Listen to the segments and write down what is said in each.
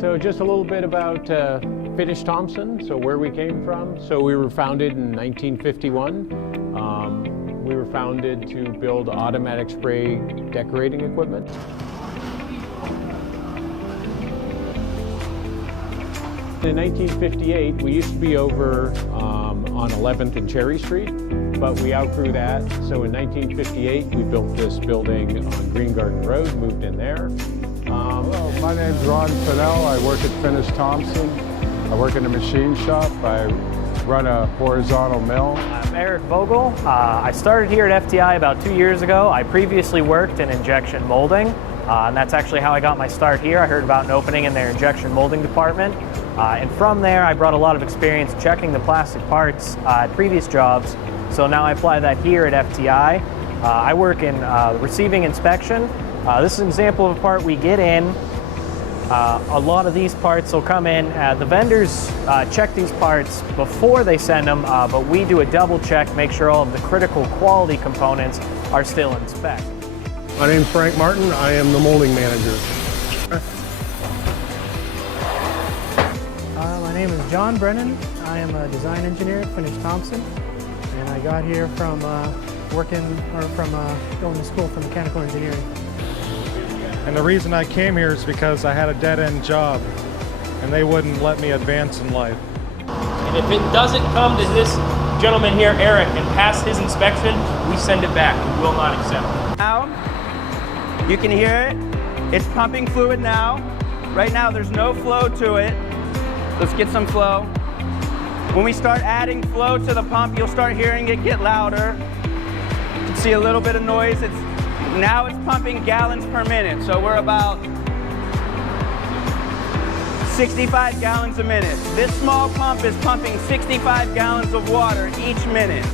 So just a little bit about Finnish Thompson, so where we came from. So we were founded in 1951. We were founded to build automatic spray decorating equipment. In 1958, we used to be over on 11th and Cherry Street, but we outgrew that. So in 1958, we built this building on Green Garden Road, moved in there. Hello, my name's Ron Fennell. I work at Finnish Thompson. I work in a machine shop. I run a horizontal mill. I'm Eric Vogel. I started here at FTI about 2 years ago. I previously worked in injection molding, and that's actually how I got my start here. I heard about an opening in their injection molding department. And from there, I brought a lot of experience checking the plastic parts at previous jobs. So now I apply that here at FTI. I work in receiving inspection. This is an example of a part we get in. A lot of these parts will come in. The vendors check these parts before they send them, but we do a double check, make sure all of the critical quality components are still in spec. My name's Frank Martin. I am the molding manager. My name is John Brennan. I am a design engineer at Finnish Thompson, and I got here from going to school for mechanical engineering. And the reason I came here is because I had a dead-end job, and they wouldn't let me advance in life. And if it doesn't come to this gentleman here, Eric, and pass his inspection, we send it back. We will not accept it. Now, you can hear it. It's pumping fluid now. Right now, there's no flow to it. Let's get some flow. When we start adding flow to the pump, you'll start hearing it get louder. You can see a little bit of noise. Now it's pumping gallons per minute, so we're about 65 gallons a minute. This small pump is pumping 65 gallons of water each minute.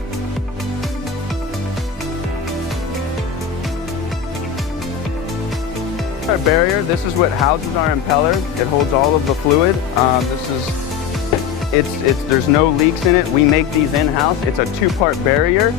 Our barrier, this is what houses our impeller. It holds all of the fluid. There's no leaks in it. We make these in-house. It's a two-part barrier.